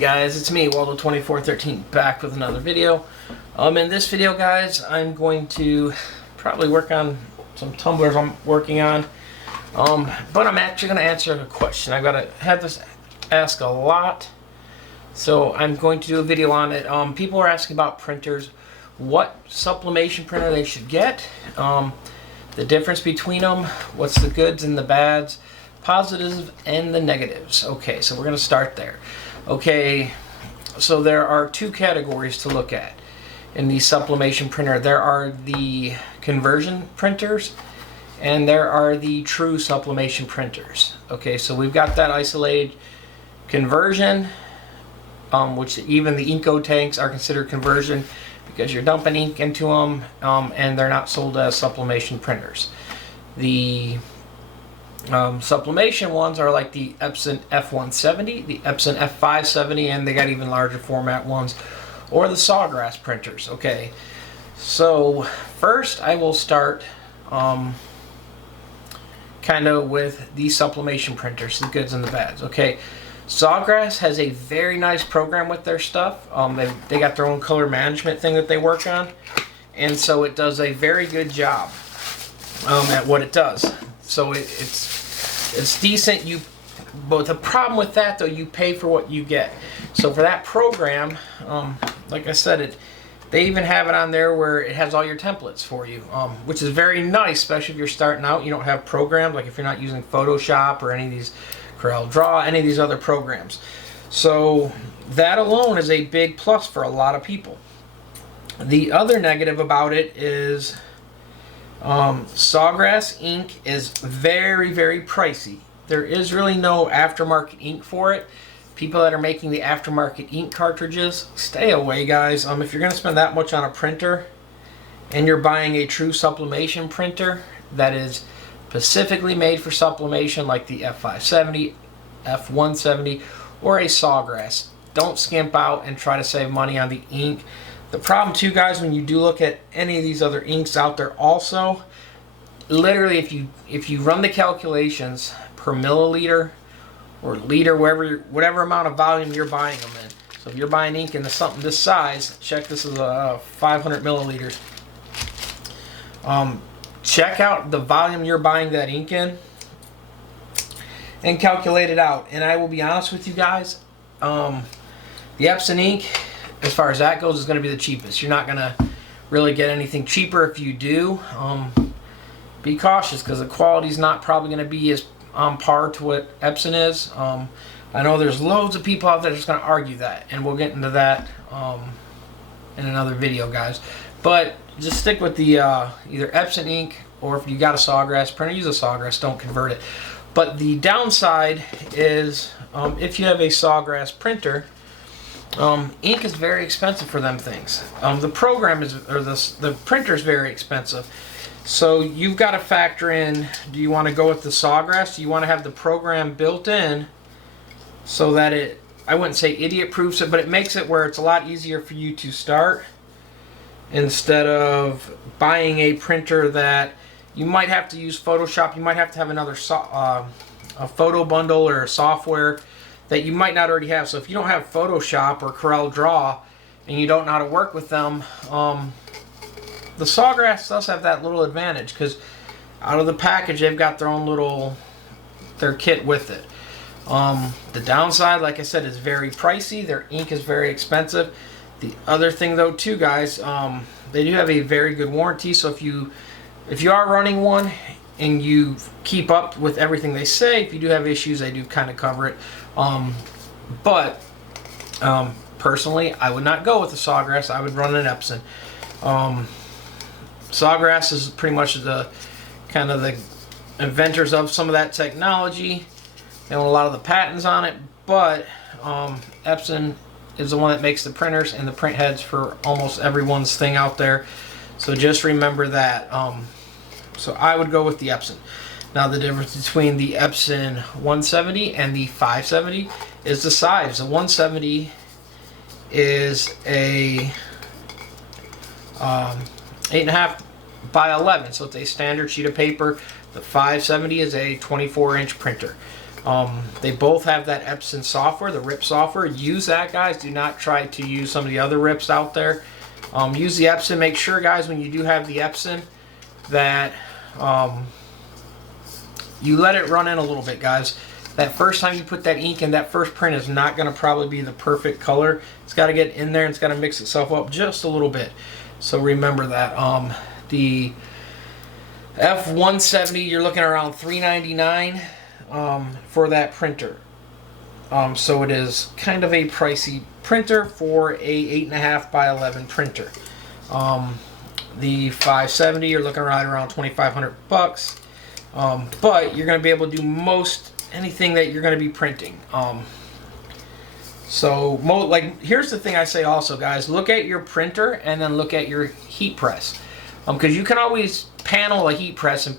guys, it's me, ROLLO2413, back with another video. In this video, guys, I'm going to probably work on some tumblers I'm working on. But I'm actually going to answer a question. I've got to have this asked a lot, so I'm going to do a video on it. People are asking about printers, what sublimation printer they should get, the difference between them, what's the goods and the bads, positives and the negatives. Okay, so we're going to start there. Okay, so there are two categories to look at in the sublimation printer. There are the conversion printers and there are the true sublimation printers. Okay, so we've got that isolated conversion, which even the Inco tanks are considered conversion because you're dumping ink into them, and they're not sold as sublimation printers. The sublimation ones are like the Epson F-170, the Epson F-570, and they got even larger format ones, or the Sawgrass printers. Okay, so first I will start kind of with the sublimation printers, the goods and the bads. Okay, Sawgrass has a very nice program with their stuff. They got their own color management thing that they work on, and so it does a very good job at what it does. So it's decent. But the problem with that, though, you pay for what you get. So for that program, like I said, they even have it on there where it has all your templates for you, which is very nice, especially if you're starting out. You don't have programs, like if you're not using Photoshop or any of these Corel Draw, any of these other programs. So that alone is a big plus for a lot of people. The other negative about it is Sawgrass ink is very, very pricey. There is really no aftermarket ink for it. People that are making the aftermarket ink cartridges, stay away, guys. If you're going to spend that much on a printer and you're buying a true sublimation printer that is specifically made for sublimation, like the F570, F170, or a Sawgrass, don't skimp out and try to save money on the ink. The problem too, guys, when you do look at any of these other inks out there also, literally if you run the calculations per milliliter or liter, whatever amount of volume you're buying them in. So if you're buying ink in something this size, check, this is 500 milliliters. Check out the volume you're buying that ink in and calculate it out. And I will be honest with you guys, the Epson ink, as far as that goes, is going to be the cheapest. You're not going to really get anything cheaper. If you do, be cautious, because the quality is not probably going to be as on par to what Epson is. I know there's loads of people out there that's going to argue that, and we'll get into that in another video, guys. But just stick with the either Epson ink, or if you got a Sawgrass printer, use a Sawgrass, don't convert it. But the downside is, if you have a Sawgrass printer, ink is very expensive for them things. The program is, or the printer is very expensive. So you've got to factor in, do you want to go with the Sawgrass? Do you want to have the program built in so that it, I wouldn't say idiot proofs it, but it makes it where it's a lot easier for you to start, instead of buying a printer that you might have to use Photoshop. You might have to have another a photo bundle or software that you might not already have. So if you don't have Photoshop or Corel Draw and you don't know how to work with them, the Sawgrass does have that little advantage, because out of the package they've got their own little kit with it. The downside, like I said, is very pricey. Their ink is very expensive. The other thing, though, too, guys, they do have a very good warranty. So if you are running one and you keep up with everything they say, if you do have issues, they do kind of cover it. But personally, I would not go with the Sawgrass. I would run an Epson. Sawgrass is pretty much the kind of the inventors of some of that technology. They own a lot of the patents on it, but Epson is the one that makes the printers and the print heads for almost everyone's thing out there. So just remember that. So I would go with the Epson. Now the difference between the Epson 170 and the 570 is the size. The 170 is a 8.5 by 11, so it's a standard sheet of paper. The 570 is a 24-inch printer. They both have that Epson software, the RIP software. Use that, guys. Do not try to use some of the other RIPs out there. Use the Epson. Make sure, guys, when you do have the Epson, that you let it run in a little bit, guys. That first time you put that ink in, that first print is not going to probably be the perfect color. It's got to get in there and it's got to mix itself up just a little bit. So remember that. The F-170, you're looking around $399 for that printer. So it is kind of a pricey printer for a 8.5 by 11 printer. The 570, you're looking right around 2,500 bucks. But you're going to be able to do most anything that you're going to be printing. Like, here's the thing I say also, guys. Look at your printer and then look at your heat press. Because you can always panel a heat press and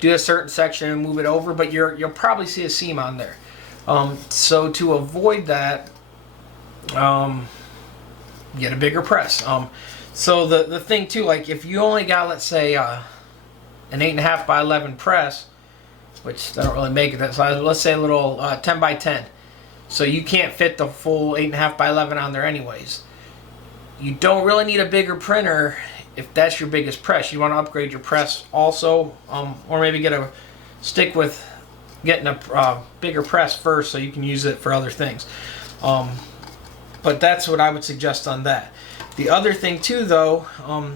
do a certain section and move it over, but you'll probably see a seam on there. So to avoid that, get a bigger press. So the thing too, like if you only got, let's say, an 8.5 by 11 press, which they don't really make it that size, but let's say a little 10 by 10. So you can't fit the full 8.5 by 11 on there anyways. You don't really need a bigger printer if that's your biggest press. You want to upgrade your press also, or maybe stick with getting a bigger press first so you can use it for other things. But that's what I would suggest on that. The other thing too, though,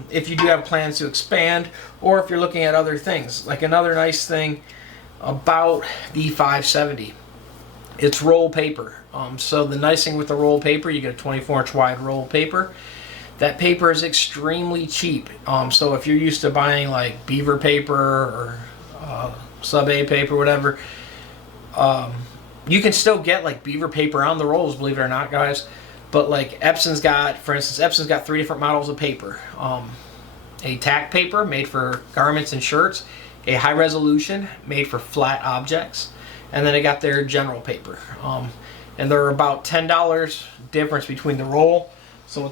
if you do have plans to expand, or if you're looking at other things, like another nice thing about the 570, it's roll paper. So the nice thing with the roll paper, you get a 24-inch wide roll paper. That paper is extremely cheap. So if you're used to buying like beaver paper or sub-A paper, whatever, you can still get like beaver paper on the rolls, believe it or not, guys. But like Epson's got, for instance, Epson's got 3 different models of paper. A tack paper made for garments and shirts, a high resolution made for flat objects, and then they got their general paper. And they're about $10 difference between the roll, so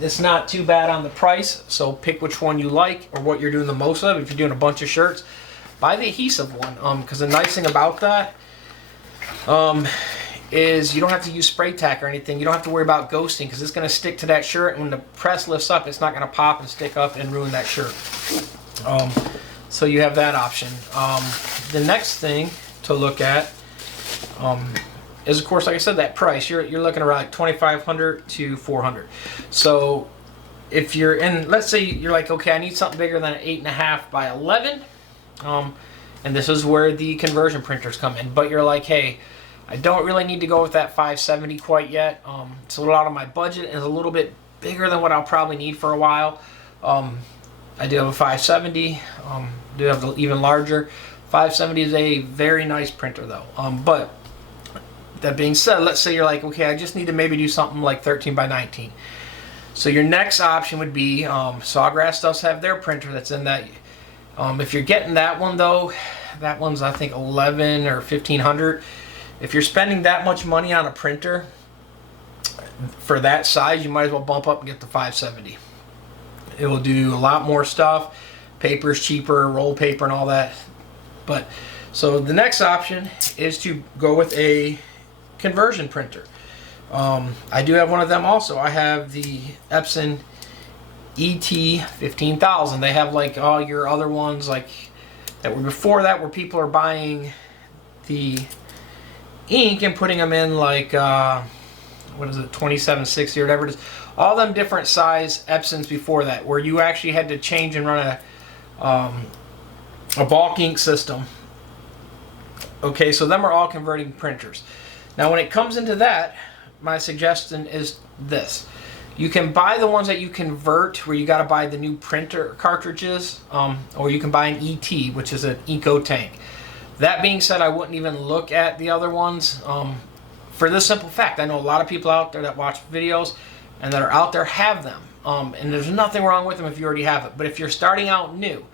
it's not too bad on the price. So pick which one you like or what you're doing the most of. If you're doing a bunch of shirts, buy the adhesive one. Because the nice thing about that is you don't have to use spray tack or anything. You don't have to worry about ghosting because it's going to stick to that shirt, and when the press lifts up, it's not going to pop and stick up and ruin that shirt. So you have that option. The next thing to look at is, of course, like I said, that price. You're looking around like $2,500 to $400. So if you're in, let's say you're like, okay, I need something bigger than an 8.5 by 11, and this is where the conversion printers come in. But you're like, hey, I don't really need to go with that 570 quite yet. It's a little out of my budget and it's a little bit bigger than what I'll probably need for a while. I do have a 570. Do have the even larger. 570 is a very nice printer though. But that being said, let's say you're like, okay, I just need to maybe do something like 13 by 19. So your next option would be, Sawgrass does have their printer that's in that. If you're getting that one though, that one's I think 11 or 1500. If you're spending that much money on a printer for that size, you might as well bump up and get the 570. It will do a lot more stuff. Paper's cheaper, roll paper and all that. But so the next option is to go with a conversion printer. I do have one of them also. I have the Epson ET15000. They have like all your other ones like that were before that, where people are buying the ink and putting them in like what is it, 2760 or whatever it is. All them different size Epsons before that, where you actually had to change and run a bulk ink system. Okay, so them are all converting printers. Now when it comes into that, my suggestion is this. You can buy the ones that you convert, where you got to buy the new printer cartridges, or you can buy an ET, which is an eco tank. That being said, I wouldn't even look at the other ones for this simple fact. I know a lot of people out there that watch videos and that are out there have them, and there's nothing wrong with them if you already have it. But if you're starting out new,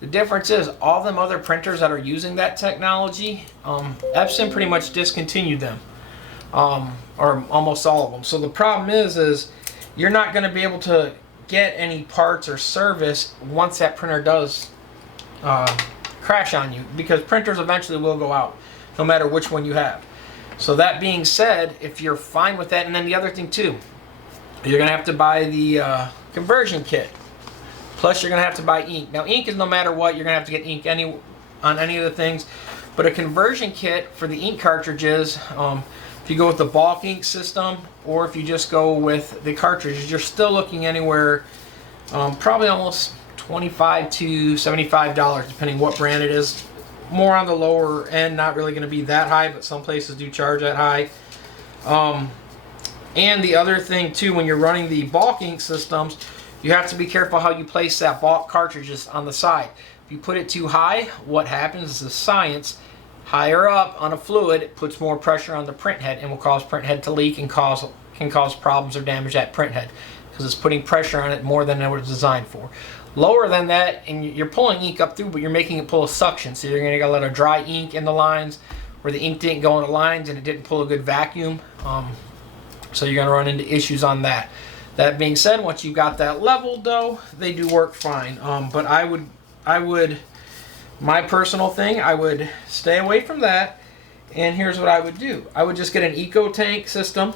the difference is all them other printers that are using that technology, Epson pretty much discontinued them, or almost all of them. So the problem is you're not going to be able to get any parts or service once that printer does crash on you, because printers eventually will go out. no matter which one you have. So that being said, if you're fine with that, and then the other thing too, you're going to have to buy the conversion kit. Plus you're going to have to buy ink. Now ink is no matter what, you're going to have to get ink on any of the things. But a conversion kit for the ink cartridges, if you go with the bulk ink system or if you just go with the cartridges, you're still looking anywhere probably almost $25 to $75 depending what brand it is. More on the lower end, not really going to be that high, but some places do charge that high. And the other thing too, when you're running the bulk ink systems, you have to be careful how you place that bulk cartridges on the side. If you put it too high, what happens is science. Higher up on a fluid, it puts more pressure on the print head and will cause print head to leak and can cause problems or damage that print head because it's putting pressure on it more than it was designed for. Lower than that, and you're pulling ink up through, but you're making it pull a suction. So you're going to let a dry ink in the lines where the ink didn't go in the lines and it didn't pull a good vacuum. So you're going to run into issues on that. That being said, once you got that leveled though, they do work fine. But I would, my personal thing, I would stay away from that. And here's what I would do. I would just get an eco tank system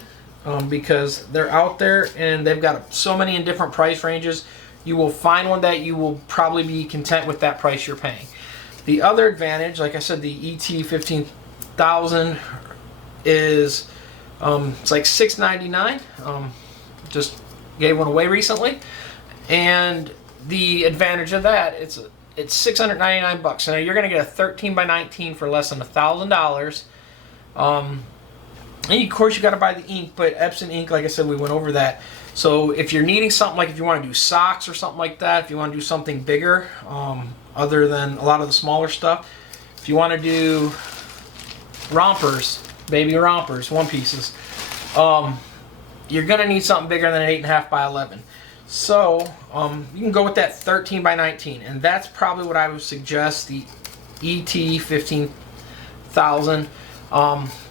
because they're out there and they've got so many in different price ranges. You will find one that you will probably be content with that price you're paying. The other advantage, like I said, the ET15000 is it's like $6.99. Just gave one away recently, and the advantage of that, it's $699. So now you're going to get a 13 by 19 for less than $1,000. And of course you got to buy the ink, but Epson ink, like I said, we went over that. So if you're needing something like if you want to do socks or something like that, if you want to do something bigger, other than a lot of the smaller stuff, if you want to do rompers, baby rompers, one pieces, you're going to need something bigger than an 8.5 by 11. So you can go with that 13 by 19, and that's probably what I would suggest, the ET15000.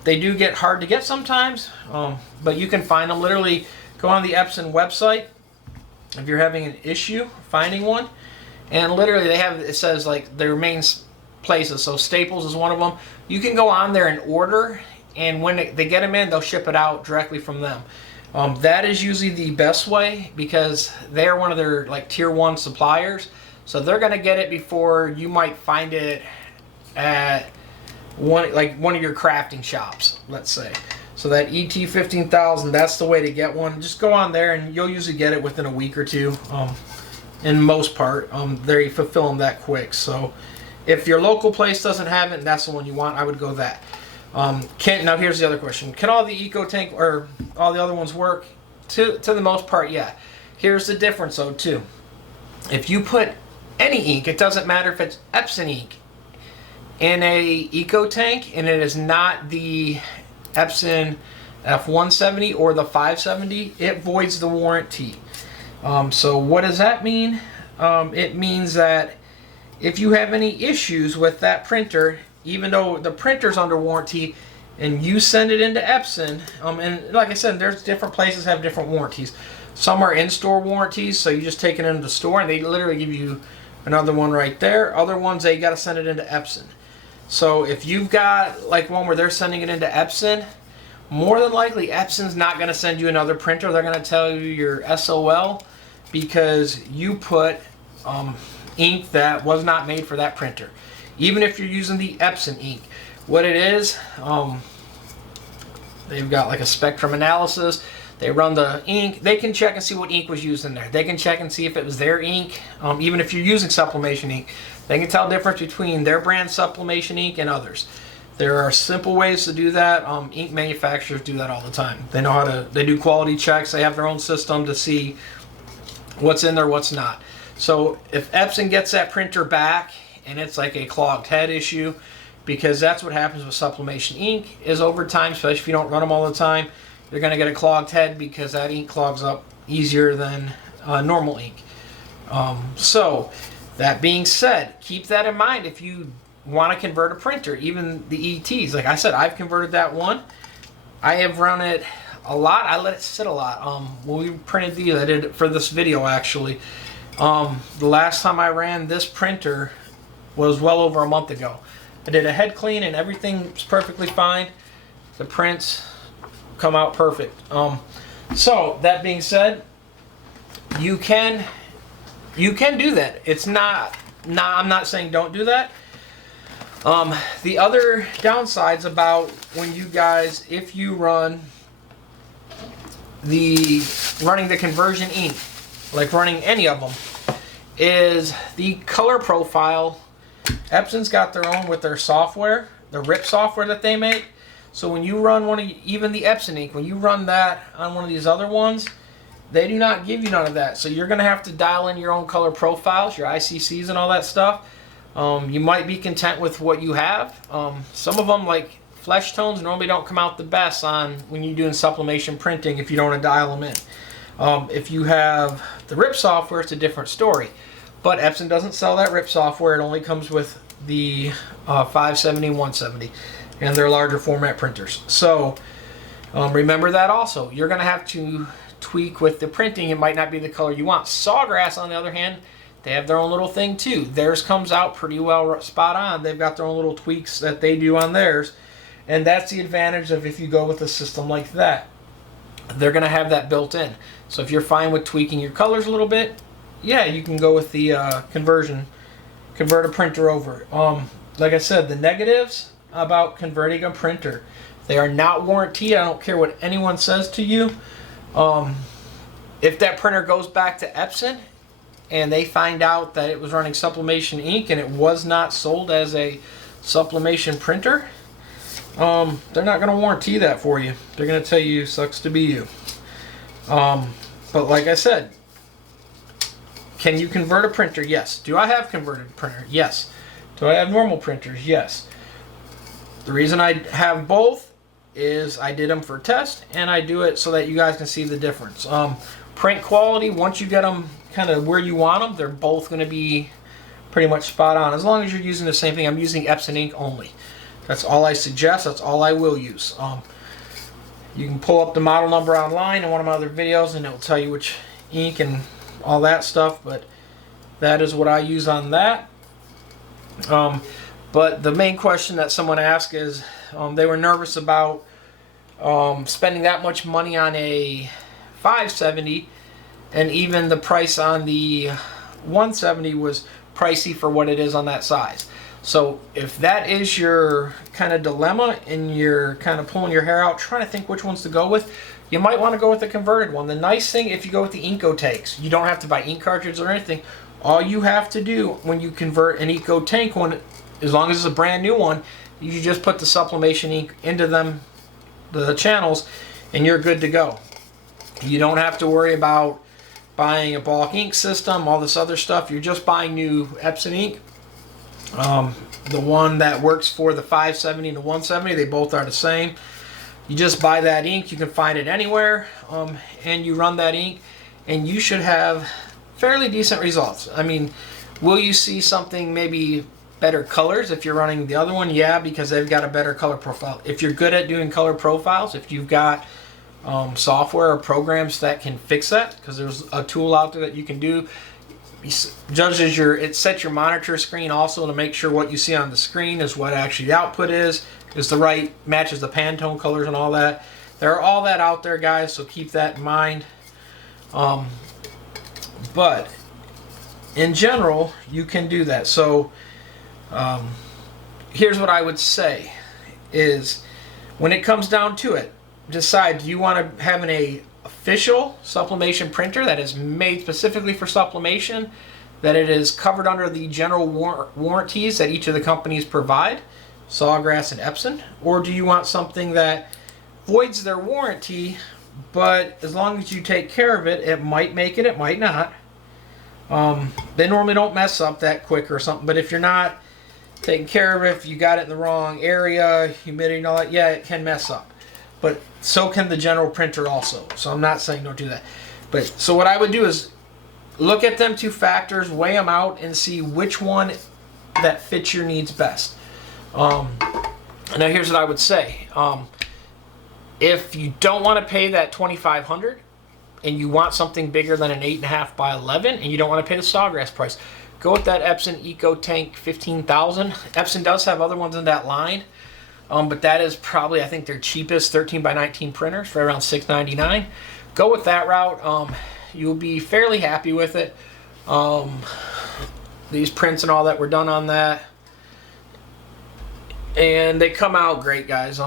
They do get hard to get sometimes, but you can find them. Literally go on the Epson website if you're having an issue finding one, and literally they have, it says like their main places. So Staples is one of them. You can go on there and order, and when they get them in, they'll ship it out directly from them. That is usually the best way because they are one of their like tier 1 suppliers, so they're gonna get it before you might find it at one of your crafting shops, let's say. So that ET15000, that's the way to get one. Just go on there and you'll usually get it within a week or two. In most part, they fulfill them that quick. So if your local place doesn't have it and that's the one you want, I would go that. Now here's the other question. Can all the Eco Tank or all the other ones work? To the most part, yeah. Here's the difference though too. If you put any ink, it doesn't matter if it's Epson ink, in a Eco Tank and it is not the Epson F-170 or the 570, it voids the warranty. So what does that mean? It means that if you have any issues with that printer, even though the printer's under warranty, and you send it into Epson, and like I said, there's different places have different warranties. Some are in-store warranties, so you just take it into the store and they literally give you another one right there. Other ones, they got to send it into Epson. So if you've got like one where they're sending it into Epson, more than likely Epson's not going to send you another printer. They're going to tell you your SOL because you put ink that was not made for that printer. Even if you're using the Epson ink, what it is, they've got like a spectrum analysis. They run the ink. They can check and see what ink was used in there. They can check and see if it was their ink. Even if you're using Sublimation ink, they can tell the difference between their brand Sublimation ink and others. There are simple ways to do that. Ink manufacturers do that all the time. They know how to, they do quality checks. They have their own system to see what's in there, what's not. So if Epson gets that printer back and it's like a clogged head issue, because that's what happens with Sublimation ink, is over time, especially if you don't run them all the time, you're going to get a clogged head because that ink clogs up easier than normal ink. So that being said, keep that in mind if you want to convert a printer, even the ETs. Like I said, I've converted that one. I have run it a lot. I let it sit a lot. When we printed these, I did it for this video actually. The last time I ran this printer was well over a month ago. I did a head clean and everything's perfectly fine. The prints come out perfect. So that being said, you can do that. It's not, I'm not saying don't do that. The other downsides about when you guys, if you running the conversion ink, like running any of them, is the color profile. Epson's got their own with their software, the RIP software that they make. So when you run one of, even the Epson ink, when you run that on one of these other ones, they do not give you none of that. So you're going to have to dial in your own color profiles, your ICCs and all that stuff. You might be content with what you have. Some of them, like flesh tones, normally don't come out the best on when you're doing sublimation printing if you don't want to dial them in. If you have the RIP software, it's a different story. But Epson doesn't sell that RIP software. It only comes with the 570, 170, and their larger format printers. So remember that also. You're going to have to tweak with the printing. It might not be the color you want. Sawgrass, on the other hand, they have their own little thing too. Theirs comes out pretty well spot on. They've got their own little tweaks that they do on theirs. And that's the advantage of if you go with a system like that. They're going to have that built in. So if you're fine with tweaking your colors a little bit, yeah, you can go with the convert a printer over. Like I said, the negatives about converting a printer, they are not warranted. I don't care what anyone says to you. If that printer goes back to Epson and they find out that it was running sublimation ink and it was not sold as a sublimation printer, they're not going to warranty that for you. They're going to tell you sucks to be you. But like I said, can you convert a printer? Yes. Do I have converted printer? Yes. Do I have normal printers? Yes. The reason I have both is I did them for test, and I do it so that you guys can see the difference. Print quality, once you get them kind of where you want them, they're both going to be pretty much spot on. As long as you're using the same thing. I'm using Epson ink only. That's all I suggest. That's all I will use. You can pull up the model number online in one of my other videos, and it will tell you which ink and all that stuff, but that is what I use on that. But the main question that someone asked is they were nervous about spending that much money on a 570, and even the price on the 170 was pricey for what it is on that size. So if that is your kind of dilemma and you're kind of pulling your hair out trying to think which ones to go with, you might want to go with the converted one. The nice thing, if you go with the Inco tanks, you don't have to buy ink cartridges or anything. All you have to do when you convert an Eco tank one, as long as it's a brand new one, you just put the sublimation ink into the channels, and you're good to go. You don't have to worry about buying a bulk ink system, all this other stuff. You're just buying new Epson ink. The one that works for the 570 and the 170, they both are the same. You just buy that ink. You can find it anywhere, and you run that ink, and you should have fairly decent results. I mean, will you see something maybe better colors if you're running the other one? Yeah, because they've got a better color profile. If you're good at doing color profiles, if you've got software or programs that can fix that, because there's a tool out there that you can do. Judges it sets your monitor screen also to make sure what you see on the screen is what actually the output is the right, matches the Pantone colors and all that. There are all that out there, guys, so keep that in mind. But in general, you can do that. So here's what I would say is, when it comes down to it, decide, do you want to have an official sublimation printer that is made specifically for sublimation, that it is covered under the general warranties that each of the companies provide, Sawgrass and Epson, or do you want something that voids their warranty, but as long as you take care of it, it might make it, it might not. They normally don't mess up that quick or something, but if you're not taking care of it, if you got it in the wrong area, humidity and all that, yeah, it can mess up. But so can the general printer also. So I'm not saying don't do that. But so what I would do is look at them two factors, weigh them out, and see which one that fits your needs best. Now here's what I would say. If you don't want to pay that $2,500 and you want something bigger than an 8.5 by 11 and you don't want to pay the Sawgrass price, go with that Epson EcoTank 15000. Epson does have other ones in that line, but that is probably, I think, their cheapest 13x19 printers for around $6.99. Go with that route. You'll be fairly happy with it. These prints and all that were done on that, and they come out great, guys.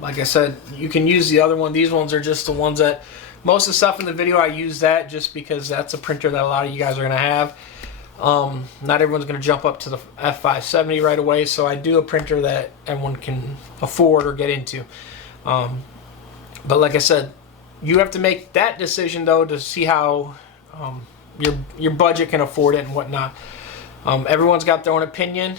Like I said, you can use the other one. These ones are just the ones that, most of the stuff in the video, I use that just because that's a printer that a lot of you guys are going to have. Not everyone's going to jump up to the F570 right away, so I do a printer that everyone can afford or get into. But like I said, you have to make that decision though to see how your budget can afford it and whatnot. Everyone's got their own opinion.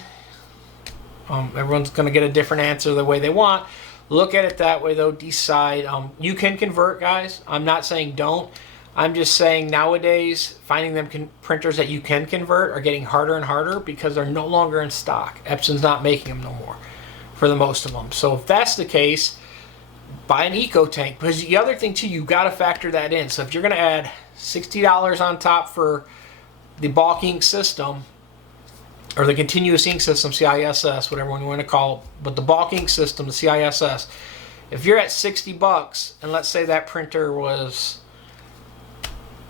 Everyone's going to get a different answer the way they want. Look at it that way though. Decide. You can convert, guys. I'm not saying don't. I'm just saying nowadays finding them printers that you can convert are getting harder and harder because they're no longer in stock. Epson's not making them no more for the most of them. So if that's the case, buy an EcoTank. Because the other thing too, you got to factor that in. So if you're going to add $60 on top for the bulk ink system, or the continuous ink system, CISS, whatever one you want to call it, but the bulk ink system, the CISS, if you're at 60 bucks, and let's say that printer was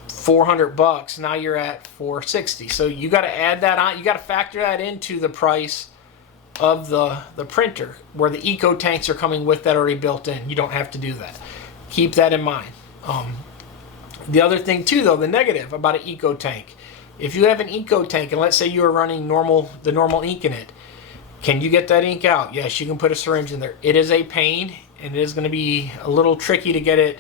400 bucks, now you're at 460. So you got to add that on. You got to factor that into the price of the printer, where the EcoTanks are coming with that already built in. You don't have to do that. Keep that in mind. The other thing too, though, the negative about an EcoTank. If you have an EcoTank and let's say you are running the normal ink in it, can you get that ink out? Yes, you can put a syringe in there. It is a pain, and it is going to be a little tricky to get it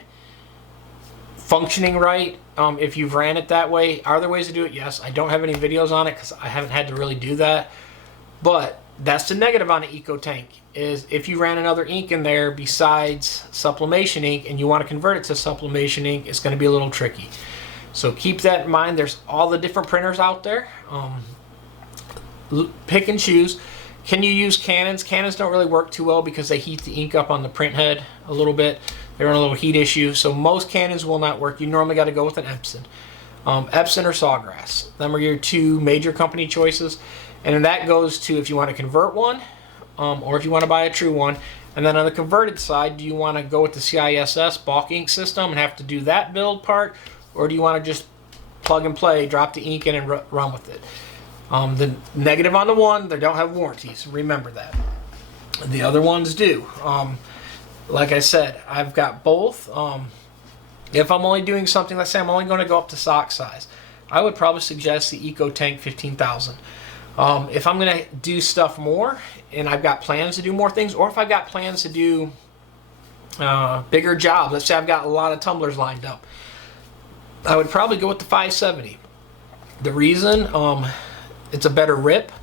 functioning right if you've ran it that way. Are there ways to do it? Yes. I don't have any videos on it because I haven't had to really do that. But that's the negative on an EcoTank, is if you ran another ink in there besides sublimation ink and you want to convert it to sublimation ink, it's going to be a little tricky. So keep that in mind. There's all the different printers out there. Pick and choose. Can you use Canons? Canons don't really work too well because they heat the ink up on the print head a little bit. They're on a little heat issue. So most Canons will not work. You normally got to go with an Epson. Epson or Sawgrass. Them are your two major company choices. And then that goes to if you want to convert one or if you want to buy a true one. And then on the converted side, do you want to go with the CISS bulk ink system and have to do that build part? Or do you want to just plug and play, drop the ink in and run with it? The negative on the one, they don't have warranties. Remember that. The other ones do. Like I said, I've got both. If I'm only doing something, let's say I'm only going to go up to sock size, I would probably suggest the EcoTank 15000. If I'm going to do stuff more and I've got plans to do more things, or if I've got plans to do bigger jobs, let's say I've got a lot of tumblers lined up, I would probably go with the 570. The reason, it's a better rip.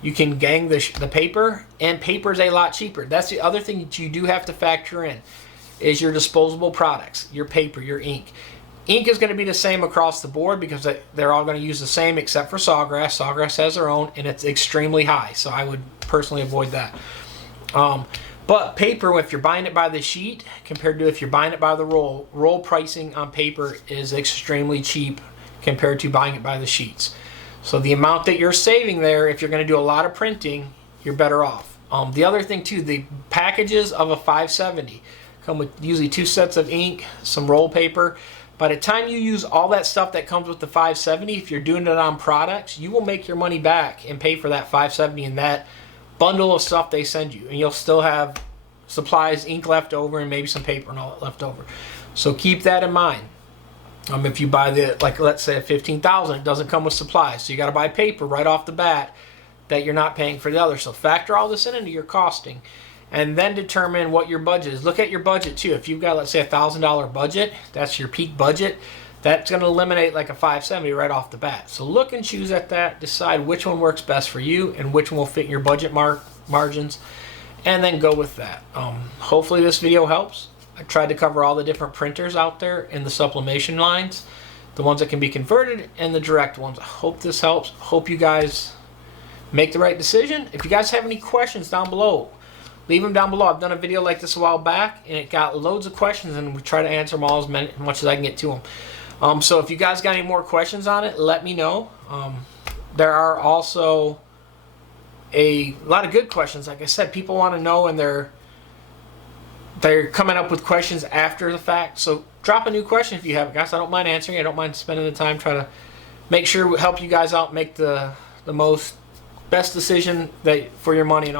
You can gang the paper, and paper is a lot cheaper. That's the other thing that you do have to factor in, is your disposable products, your paper, your ink. Ink is going to be the same across the board because they're all going to use the same except for Sawgrass. Sawgrass has their own, and it's extremely high, so I would personally avoid that. But paper, if you're buying it by the sheet compared to if you're buying it by the roll pricing on paper is extremely cheap compared to buying it by the sheets. So the amount that you're saving there, if you're going to do a lot of printing, you're better off. The other thing too, the packages of a 570 come with usually 2 sets of ink, some roll paper. By the time you use all that stuff that comes with the 570, if you're doing it on products, you will make your money back and pay for that 570 and that bundle of stuff they send you, and you'll still have supplies, ink left over, and maybe some paper and all that left over. So keep that in mind. If you buy like let's say a 15,000, it doesn't come with supplies, so you got to buy paper right off the bat that you're not paying for the other. So factor all this into your costing, and then determine what your budget is. Look at your budget too. If you've got, let's say, $1,000 budget, that's your peak budget. That's going to eliminate like a 570 right off the bat. So look and choose at that. Decide which one works best for you and which one will fit your budget margins, and then go with that. Hopefully this video helps. I tried to cover all the different printers out there in the sublimation lines, the ones that can be converted and the direct ones. I hope this helps. Hope you guys make the right decision. If you guys have any questions down below, leave them down below. I've done a video like this a while back and it got loads of questions, and we try to answer them all as much as I can get to them. So if you guys got any more questions on it, let me know. there are also a lot of good questions. Like I said, people want to know, and they're coming up with questions after the fact. So drop a new question if you have it, guys. I don't mind answering. I don't mind spending the time trying to make sure we help you guys out, make the best decision for your money.